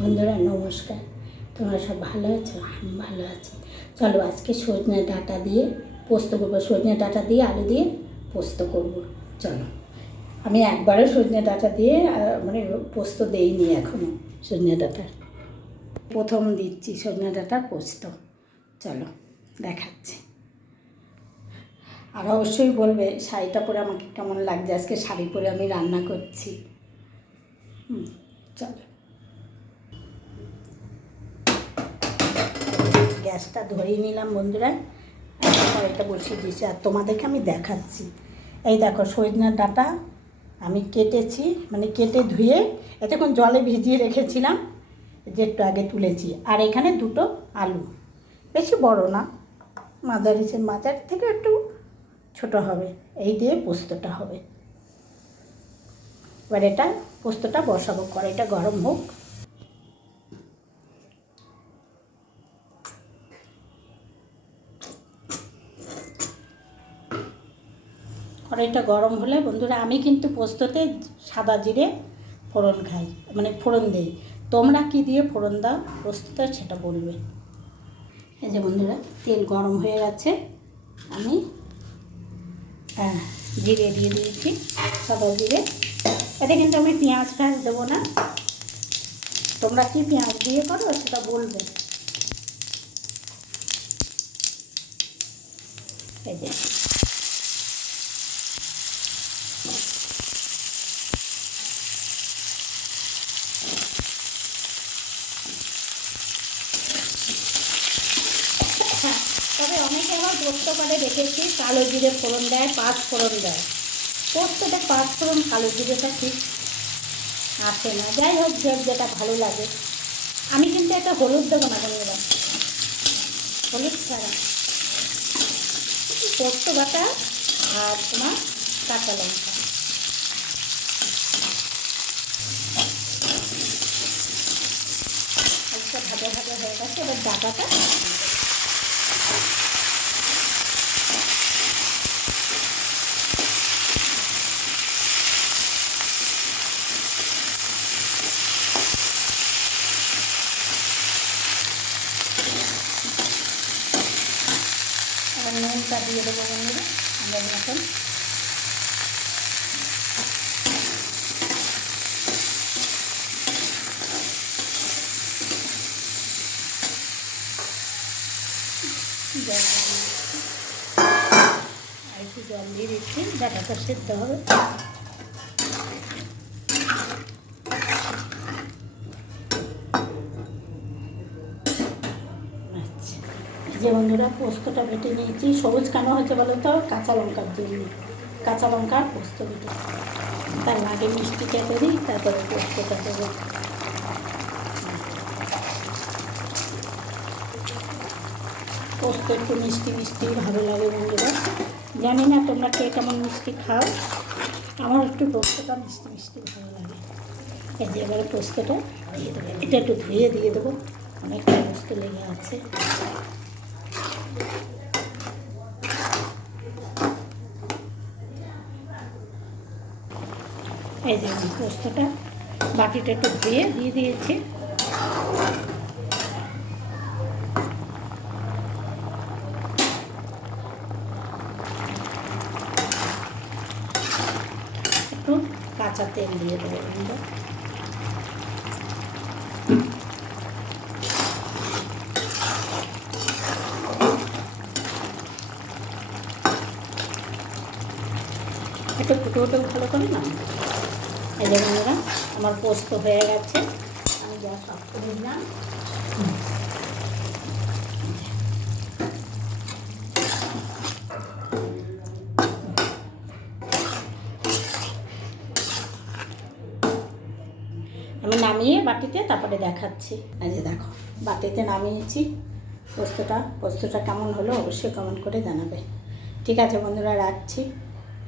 বন্ধুরা নমস্কার, তোমরা সব ভালো আছো? আমি ভালো আছি। চলো আজকে সজনে ডাঁটা দিয়ে পোস্ত করবো। সজনে ডাঁটা দিয়ে আলু দিয়ে পোস্ত করব। চলো, আমি একবারও সজনে ডাঁটা দিয়ে পোস্ত দেইনি এখনও। সজনে ডাঁটার প্রথম দিচ্ছি সজনে ডাঁটার পোস্ত। চলো দেখাচ্ছি। আর অবশ্যই বলবে শাড়িটা পরে আমাকে কেমন লাগছে। আজকে শাড়ি পরে আমি রান্না করছি। চলো, গ্যাসটা ধরিয়ে নিলাম বন্ধুরা। কড়াইটা বসিয়ে দিয়েছি আর তোমাদেরকে আমি দেখাচ্ছি। এই দেখো সজনে ডাঁটা আমি কেটেছি, কেটে ধুয়ে এতক্ষণ জলে ভিজিয়ে রেখেছিলাম, যে একটু আগে তুলেছি। আর এখানে দুটো আলু, বেশি বড় না, মাঝারি থেকে একটু ছোট হবে। এই দিয়ে পোস্তটা হবে। এবার এটা পোস্তটা বসাবো, কড়াইটা গরম হোক। কড়াইটা গরম হলে বন্ধুরা, আমি কিন্তু পোস্ততে সাদা জিরে ফোড়ন খাই, ফোড়ন দিই। তোমরা কি দিয়ে ফোড়ন দাও পোস্ততে সেটা বলবে। এই যে বন্ধুরা, তেল গরম হয়ে গেছে। আমি জিরে দিয়ে দিয়েছি, সাদা জিরে। এতে কিন্তু আমি পেঁয়াজ দেবো না। তোমরা কি পেঁয়াজ দিয়ে করো সেটা বলবে। এই যে তবে অনেকে আবার পোস্ত করে দেখেছি কালো জিরে ফোড়ন দেয়, পাঁচ ফোড়ন দেয়। পোস্ততে পাঁচ ফোড়ন কালো জিরেটা ঠিক আসে না। যাই হোক, যেটা ভালো লাগে। আমি কিন্তু একটা হলুদ দেবো না বন্ধুরা, হলুদ ছাড়া পোস্ত বাটা আর তোমার কাঁচা লঙ্কা। একটা ভাজা ভাজা হয়ে গেছে। এবার ডাঁটাটা এবার নুনটা দিয়ে দেবো বন্ধুরা আমাদের মতন। আর একটু জল দিয়ে দিচ্ছি, ডাঁটাটা সেদ্ধ হবে। আচ্ছা, যে বন্ধুরা পোস্তটা বেটে নিয়েছি। সবুজ কেন হচ্ছে বলো তো? কাঁচা লঙ্কার জন্য। কাঁচা লঙ্কা পোস্ত বেটে তার আগে মিষ্টিটা করি, তারপরে পোস্তটা দেবো। পোস্ত একটু মিষ্টি মিষ্টি ভালো লাগে বন্ধুরা। জানি না তোমরা কে কেমন মিষ্টি খাও, আমার একটু পোস্তটা মিষ্টি মিষ্টি ভালো লাগে। এই যে এবারে পোস্তটা দিয়ে দেবো। এটা একটু ধুয়ে দিয়ে দেবো, অনেকটা পোস্ত লেগে আছে। এই যে পোস্তটা বাটিটা একটু ধুয়ে দিয়ে দিয়েছি। একটু কাঁচা তেল দিয়ে দেবো বন্ধুরা। একটু ফুটেও ভালো করে না। এই যে বন্ধুরা, আমার পোস্ত হয়ে গেছে। আমি গ্যাস অফ করে দিলাম। আমি নামিয়ে বাটিতে তারপরে দেখাচ্ছি। এই যে দেখো, বাটিতে নামিয়েছি পোস্তটা কেমন হলো অবশ্যই কমেন্ট করে জানাবে। ঠিক আছে বন্ধুরা, রাখছি।